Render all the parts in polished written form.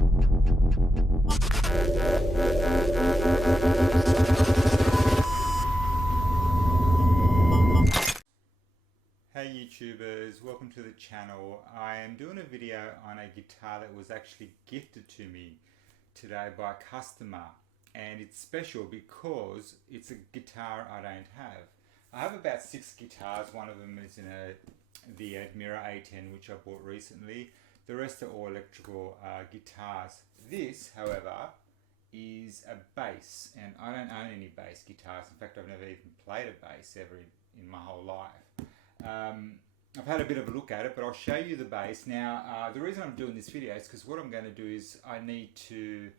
Hey YouTubers, welcome to the channel. I am doing a video on a guitar that was actually gifted to me today by a customer, and it's special because it's a guitar I don't have. I have about 6 guitars. One of them is in the Admira A10, which I bought recently. The rest are all electrical guitars. This, however, is a bass, and I don't own any bass guitars. In fact, I've never even played a bass ever in my whole life. I've had a bit of a look at it, but I'll show you the bass. Now, the reason I'm doing this video is because what I'm going to do is I need to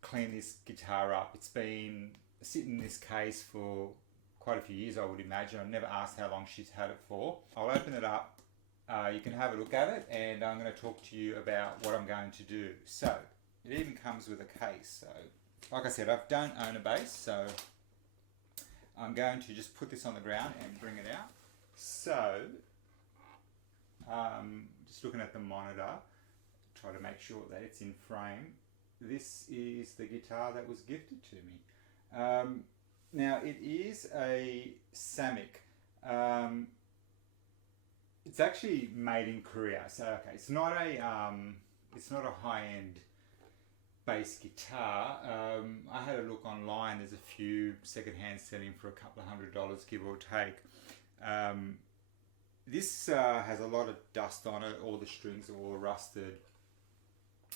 clean this guitar up. It's been sitting in this case for quite a few years, I would imagine. I've never asked how long she's had it for. I'll open it up. You can have a look at it, and I'm going to talk to you about what I'm going to do. So, it even comes with a case. So, like I said, I don't own a bass, so I'm going to just put this on the ground and bring it out. So, just looking at the monitor, try to make sure that it's in frame. This is the guitar that was gifted to me. Now, it is a Samick. It's actually made in Korea. So, okay, it's not a high-end bass guitar. I had a look online. There's a few second-hand selling for a couple of $100, give or take. This has a lot of dust on it. All the strings are all rusted,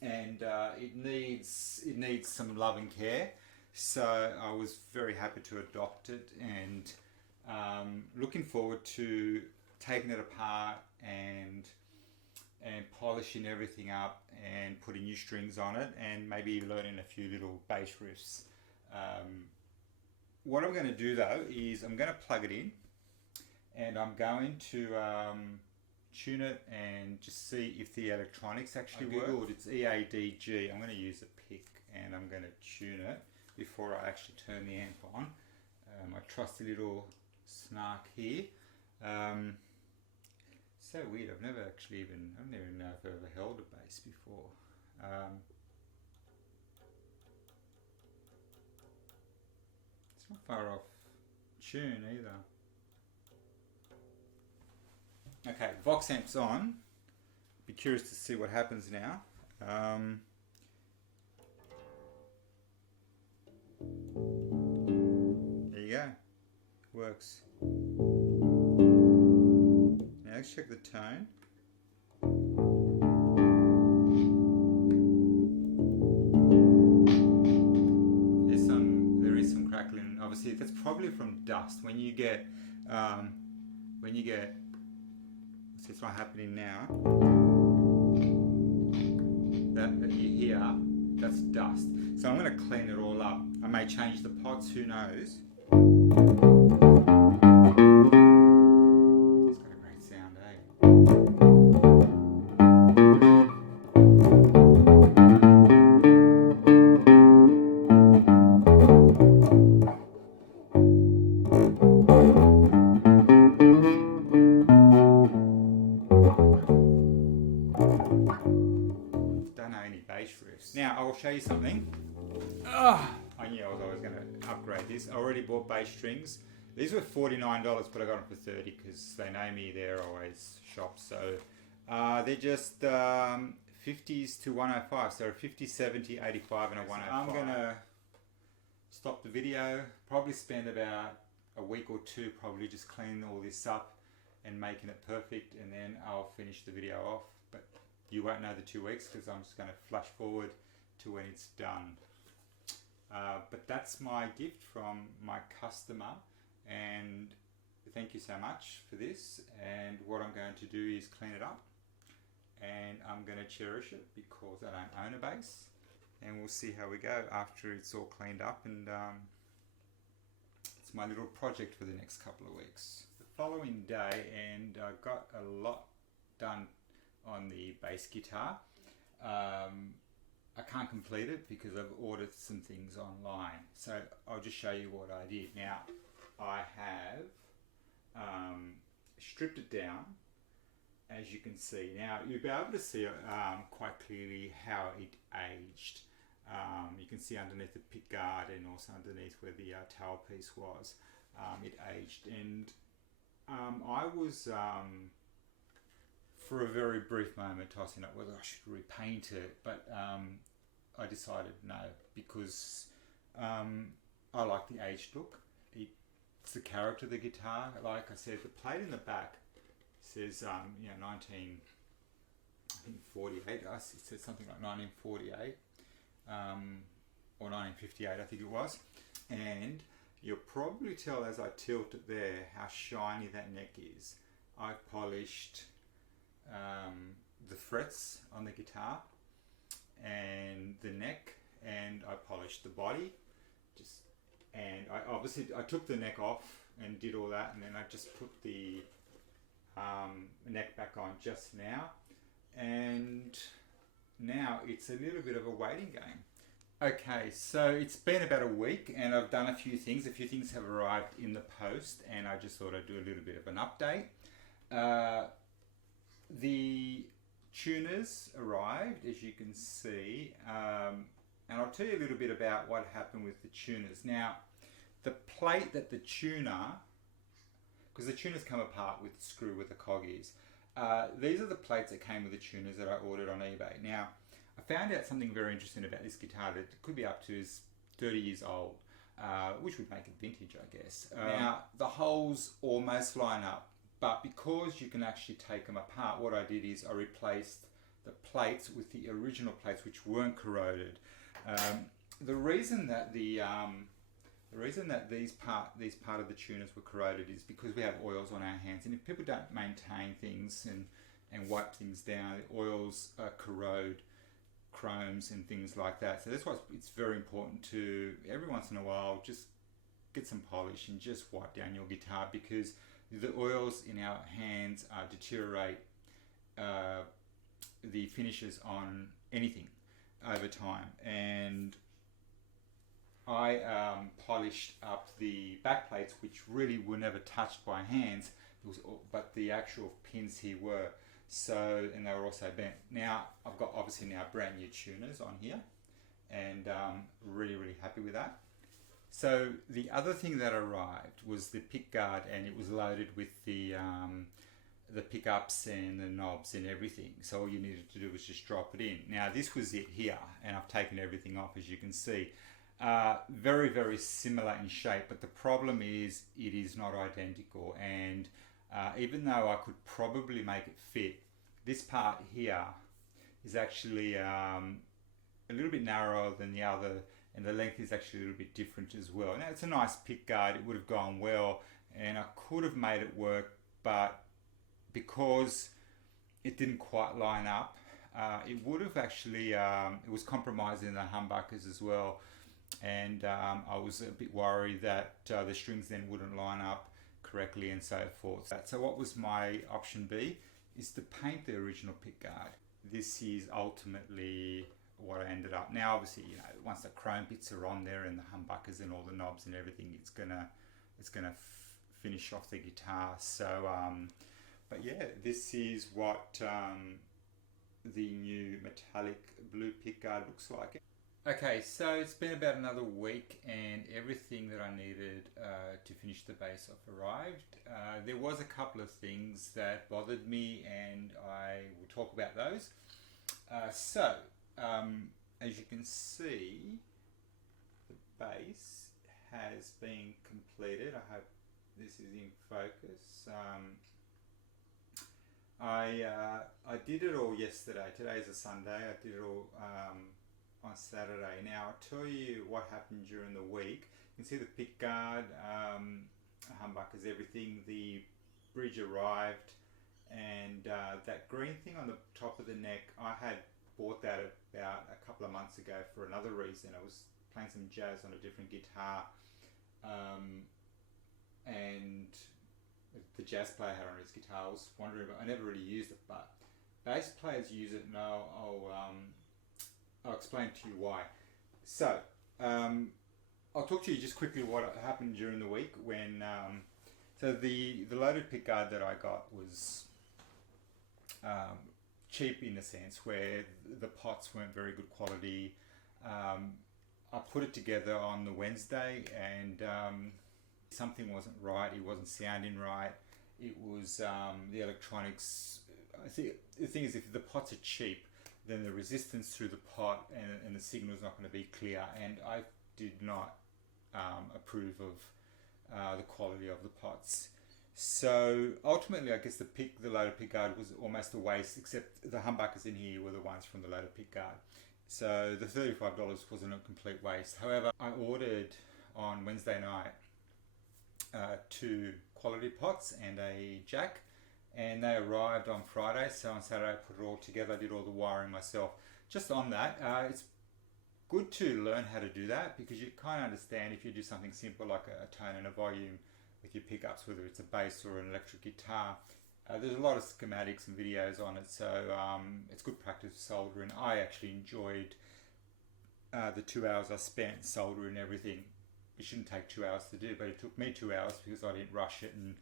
and it needs some love and care. So I was very happy to adopt it, and looking forward to taking it apart and polishing everything up and putting new strings on it, and maybe learning a few little bass riffs. What I'm going to do though is I'm going to plug it in, and I'm going to tune it and just see if the electronics actually work. It's EADG. I'm going to use a pick, and I'm going to tune it before I actually turn the amp on. My trusty little snark here. So weird. I don't even know if I've ever held a bass before. It's not far off tune either. Okay, Vox amp's on. Be curious to see what happens now. There you go. Works. Now let's check the tone. There is some crackling. Obviously, that's probably from dust. When you get it's not happening now. That you hear, that's dust. So I'm going to clean it all up. I may change the pots, who knows. It's got a great sound, eh? Now I will show you something. I knew I was always going to upgrade this. I already bought bass strings. These were $49, but I got them for $30 because they know me. They're always shops. So they're just 50s to 105. So 50, 70, 85, and a 105. I'm going to stop the video. Probably spend about a week or two probably just cleaning all this up and making it perfect, and then I'll finish the video off. But you won't know the 2 weeks because I'm just going to flash forward to when it's done. But that's my gift from my customer, and thank you so much for this. And what I'm going to do is clean it up, and I'm going to cherish it because I don't own a bass, and we'll see how we go after it's all cleaned up. And it's my little project for the next couple of weeks. The following day, and I got a lot done on the bass guitar. I can't complete it because I've ordered some things online, so I'll just show you what I did. Now I have stripped it down, as you can see. Now you'll be able to see quite clearly how it aged. You can see underneath the pick guard and also underneath where the tail piece was, it aged. And I was, for a very brief moment, tossing up whether I should repaint it, but I decided no, because I like the aged look. It's the character of the guitar. Like I said, the plate in the back says, 1948. It said something like 1948 or 1958, I think it was. And you'll probably tell as I tilt it there how shiny that neck is. I've polished the frets on the guitar and the neck, and I polished the body. And I took the neck off and did all that, and then I just put the neck back on just now, and now it's a little bit of a waiting game. Okay, so it's been about a week and I've done a few things. A few things have arrived in the post, and I just thought I'd do a little bit of an update. The tuners arrived, as you can see, and I'll tell you a little bit about what happened with the tuners. Now, the plate that the tuner, because the tuners come apart with the screw with the cog is, these are the plates that came with the tuners that I ordered on eBay. Now, I found out something very interesting about this guitar that could be up to 30 years old, which would make it vintage, I guess. Now, the holes almost line up, but because you can actually take them apart, what I did is I replaced the plates with the original plates, which weren't corroded. The reason that these part of the tuners were corroded is because we have oils on our hands, and if people don't maintain things and wipe things down, the oils corrode chromes and things like that. So that's why it's very important to, every once in a while, just get some polish and just wipe down your guitar, because the oils in our hands deteriorate the finishes on anything over time. And I polished up the back plates, which really were never touched by hands, but the actual pins here were. So, and they were also bent. Now, I've got obviously now brand new tuners on here, and really, really happy with that. So the other thing that arrived was the pick guard, and it was loaded with the pickups and the knobs and everything. So all you needed to do was just drop it in. Now this was it here, and I've taken everything off, as you can see. Very, very similar in shape, but the problem is it is not identical. And even though I could probably make it fit, this part here is actually a little bit narrower than the other, and the length is actually a little bit different as well. Now it's a nice pick guard, it would have gone well, and I could have made it work, but because it didn't quite line up, it would have actually, it was compromising the humbuckers as well, and I was a bit worried that the strings then wouldn't line up correctly and so forth. So what was my option B? Is to paint the original pick guard. This is ultimately what I ended up. Now obviously, you know, once the chrome bits are on there and the humbuckers and all the knobs and everything, it's gonna finish off the guitar. So but yeah, this is what the new metallic blue pick guard looks like. Okay, so it's been about another week, and everything that I needed to finish the bass off arrived. There was a couple of things that bothered me, and I will talk about those. As you can see, the bass has been completed. I hope this is in focus. I did it all yesterday. Today's a Sunday. I did it all on Saturday. Now I'll tell you what happened during the week. You can see the pick guard, humbuckers, everything. The bridge arrived, and that green thing on the top of the neck, I had bought that about a couple of months ago for another reason. I was playing some jazz on a different guitar, and the jazz player had on his guitar. I was wondering, but I never really used it, but bass players use it, and I'll explain to you why. So, I'll talk to you just quickly what happened during the week when, so the loaded pick guard that I got was cheap in a sense, where the pots weren't very good quality. I put it together on the Wednesday, and something wasn't right. It wasn't sounding right. It was the electronics. I think the thing is, if the pots are cheap, then the resistance through the pot and the signal is not going to be clear. And I did not approve of the quality of the pots. So ultimately, I guess the loader pickguard was almost a waste, except the humbuckers in here were the ones from the loader pickguard. So the $35 wasn't a complete waste. However, I ordered on Wednesday night 2 quality pots and a jack, and they arrived on Friday. So on Saturday I put it all together. I did all the wiring myself. Just on that, it's good to learn how to do that, because you kind of understand if you do something simple like a tone and a volume with your pickups, whether it's a bass or an electric guitar. There's a lot of schematics and videos on it, so it's good practice soldering. I actually enjoyed the 2 hours I spent soldering everything. It shouldn't take 2 hours to do, but it took me 2 hours because I didn't rush it, and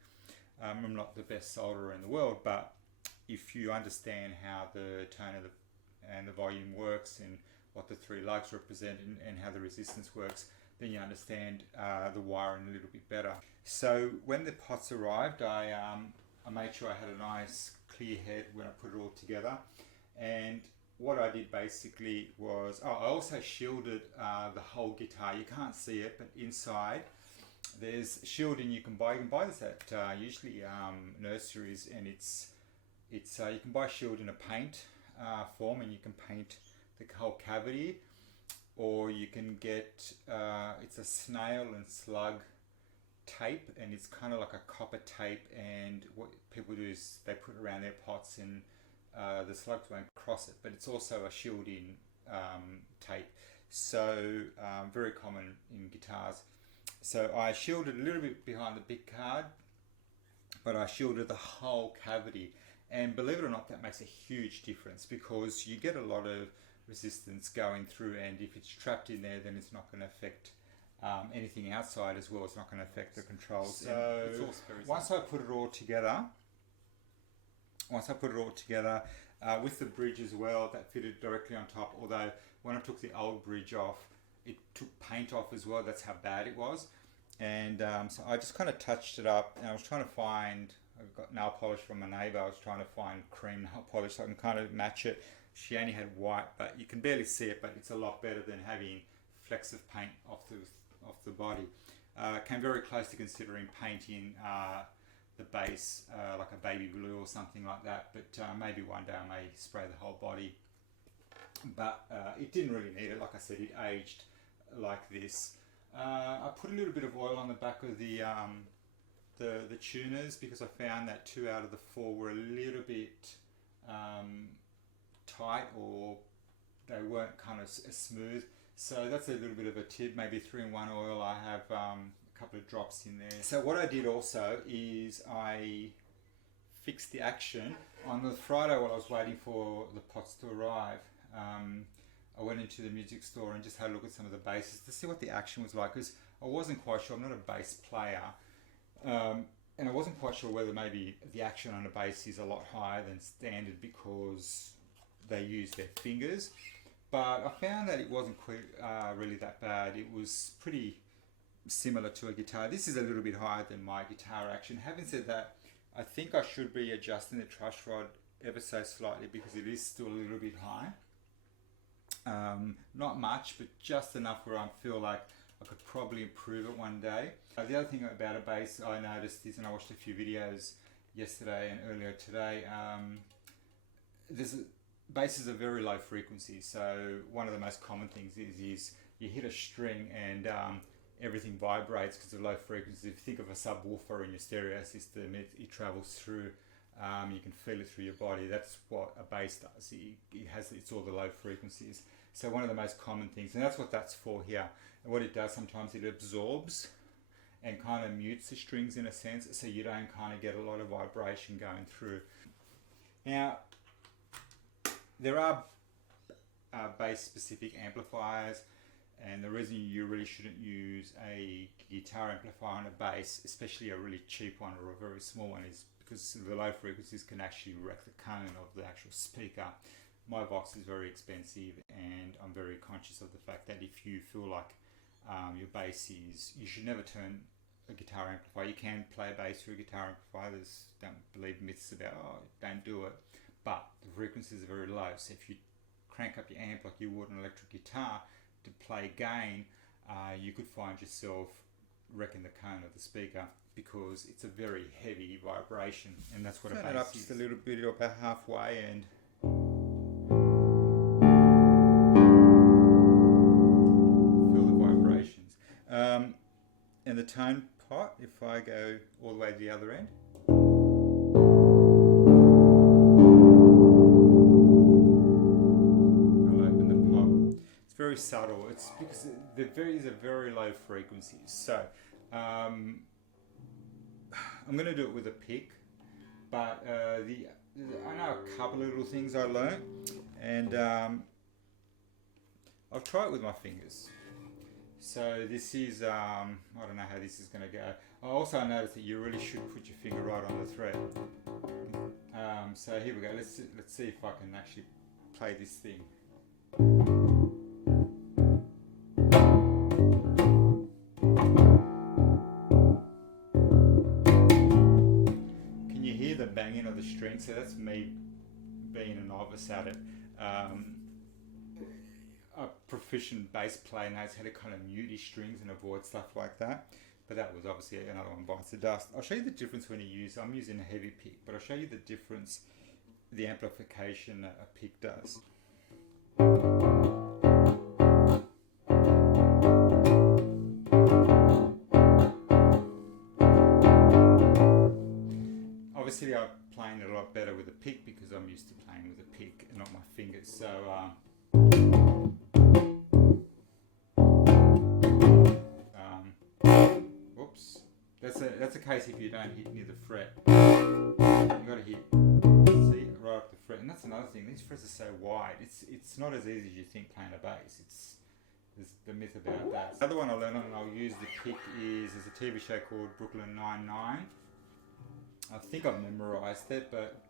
I'm not the best solderer in the world, but if you understand how the tone and the volume works and what the 3 lugs represent and how the resistance works, then you understand the wiring a little bit better. So when the pots arrived, I made sure I had a nice clear head when I put it all together, and what I did basically was, I also shielded the whole guitar. You can't see it, but inside there's shielding you can buy. You can buy this at usually nurseries, and it's you can buy shield in a paint form, and you can paint the whole cavity, or you can get it's a snail and slug tape, and it's kind of like a copper tape, and what people do is they put it around their pots, and the slugs won't cross it, but it's also a shielding tape, so very common in guitars. So I shielded a little bit behind the big card, but I shielded the whole cavity, and believe it or not, that makes a huge difference, because you get a lot of resistance going through, and if it's trapped in there, then it's not going to affect anything outside as well. It's not going to affect the controls. So once I put it all together, with the bridge as well, that fitted directly on top, although when I took the old bridge off, it took paint off as well. That's how bad it was. And so I just kind of touched it up, and I was trying to find, I've got nail polish from my neighbour. I was trying to find cream nail polish so I can kind of match it. She only had white, but you can barely see it, but it's a lot better than having flecks of paint off the body. Came very close to considering painting the base like a baby blue or something like that, but maybe one day I may spray the whole body. But it didn't really need it. Like I said, it aged like this. I put a little bit of oil on the back of the tuners, because I found that 2 out of the 4 were a little bit tight, or they weren't kind of as smooth. So that's a little bit of a tip. Maybe 3-in-1 oil. I have a couple of drops in there. So what I did also is I fixed the action on the Friday while I was waiting for the pots to arrive. I went into the music store and just had a look at some of the basses to see what the action was like, because I wasn't quite sure. I'm not a bass player, and I wasn't quite sure whether maybe the action on a bass is a lot higher than standard because they use their fingers. But I found that it wasn't quite really that bad. It was pretty similar to a guitar. This is a little bit higher than my guitar action. Having said that, I think I should be adjusting the truss rod ever so slightly, because it is still a little bit high. Not much, but just enough where I feel like I could probably improve it one day. The other thing about a bass I noticed is, and I watched a few videos yesterday and earlier today, basses are very low frequency. So one of the most common things is you hit a string and everything vibrates because of low frequencies. If you think of a subwoofer in your stereo system, it travels through. You can feel it through your body. That's what a bass does. It's all the low frequencies. So one of the most common things, and that's what that's for here. And what it does, sometimes it absorbs and kind of mutes the strings in a sense, so you don't kind of get a lot of vibration going through. Now, there are bass-specific amplifiers, and the reason you really shouldn't use a guitar amplifier on a bass, especially a really cheap one or a very small one, is because the low frequencies can actually wreck the cone of the actual speaker. My box is very expensive, and I'm very conscious of the fact that if you feel like your bass is, you should never turn a guitar amplifier. You can play bass through a guitar amplifier. Don't believe myths about, oh, don't do it. But the frequencies are very low, so if you crank up your amp like you would an electric guitar to play gain, you could find yourself wrecking the cone of the speaker because it's a very heavy vibration, and that's what a bass is. Turn it up just a little bit, about halfway, and feel the vibrations. And the tone pot, if I go all the way to the other end. Very subtle. It's because these are very low frequencies. So I'm going to do it with a pick, but I know a couple of little things I learned, and I'll try it with my fingers. So this is I don't know how this is going to go. I also noticed that you really should put your finger right on the thread. So here we go. Let's see if I can actually play this thing. Banging of the string, so that's me being a novice at it. A proficient bass player knows how to kind of mute his strings and avoid stuff like that, but that was obviously another one bites the dust. I'll show you the difference when I'm using a heavy pick, but I'll show you the difference, the amplification that a pick does. Obviously I'm playing it a lot better with a pick because I'm used to playing with a pick and not my fingers. So whoops, that's a case if you don't hit near the fret. You got to hit, see, right up the fret. And that's another thing, these frets are so wide, it's not as easy as you think playing a bass. There's the myth about that. The other one I learned on, and I'll use the pick, is there's a TV show called Brooklyn Nine-Nine. I think I've memorised it, but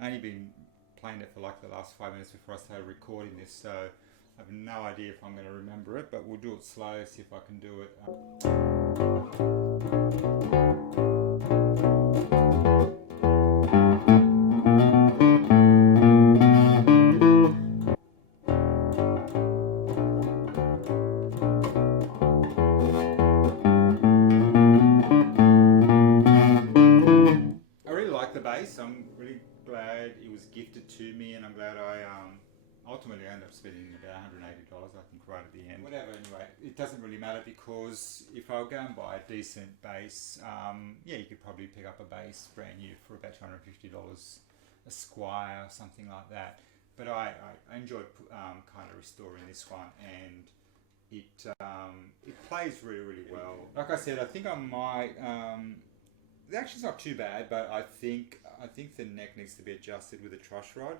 I've only been playing it for like the last 5 minutes before I started recording this, so I have no idea if I'm going to remember it, but we'll do it slow, see if I can do it. I'm really glad it was gifted to me, and I'm glad I ultimately ended up spending about $180, I think, right at the end. Whatever, anyway, it doesn't really matter, because if I go and buy a decent bass, yeah, you could probably pick up a bass brand new for about $250, a Squire or something like that. But I enjoyed kind of restoring this one, and it plays really, really well. Like I said, I think I might. The action's not too bad, but I think the neck needs to be adjusted with a truss rod.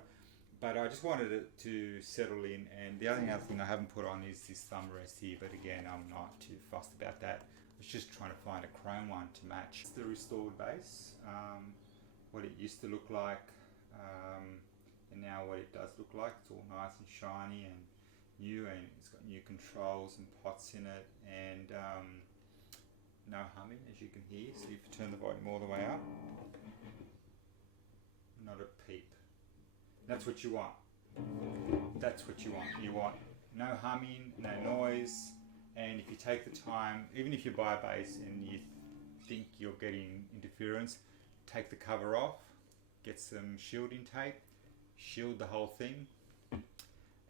But I just wanted it to settle in, and the other thing I haven't put on is this thumb rest here, but again, I'm not too fussed about that. I was just trying to find a chrome one to match. It's the restored bass, what it used to look like, and now what it does look like. It's all nice and shiny and new, and it's got new controls and pots in it, and no humming, as you can hear. So if you turn the volume all the way up, not a peep. That's what you want. That's what you want. You want no humming, no noise, and if you take the time, even if you buy a bass and you think you're getting interference, take the cover off, get some shielding tape, shield the whole thing,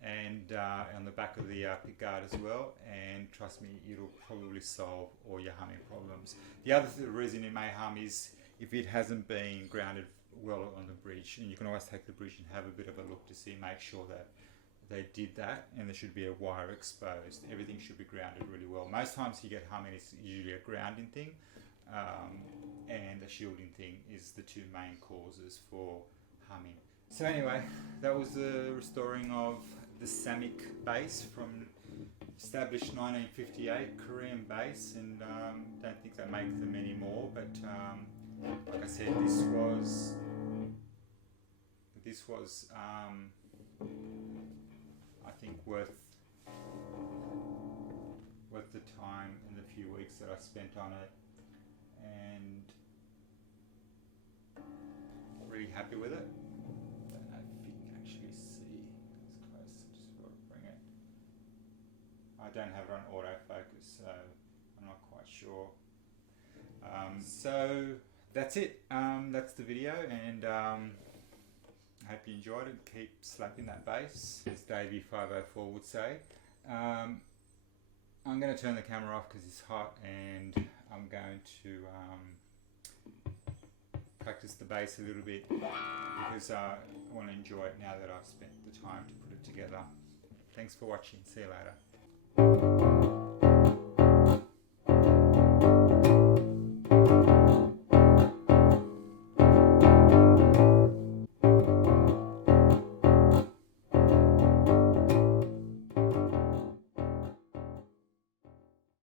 and on the back of the pick guard as well, and trust me, it'll probably solve all your humming problems. The other reason it may hum is if it hasn't been grounded well on the bridge, and you can always take the bridge and have a bit of a look to see, make sure that they did that, and there should be a wire exposed. Everything should be grounded really well. Most times you get humming, it's usually a grounding thing, and a shielding thing is the two main causes for humming. So anyway, that was the restoring of the Samick bass from established 1958 Korean bass, and don't think they make them anymore, but like I said, this was I think worth the time and the few weeks that I spent on it, and really happy with it. I don't know if you can actually see as close. Just got to bring it. I don't have it on autofocus, so I'm not quite sure. So that's it. That's the video, and I hope you enjoyed it. Keep slapping that bass, as Davey 504 would say. I'm going to turn the camera off because it's hot, and I'm going to practice the bass a little bit because I want to enjoy it now that I've spent the time to put it together. Thanks for watching. See you later.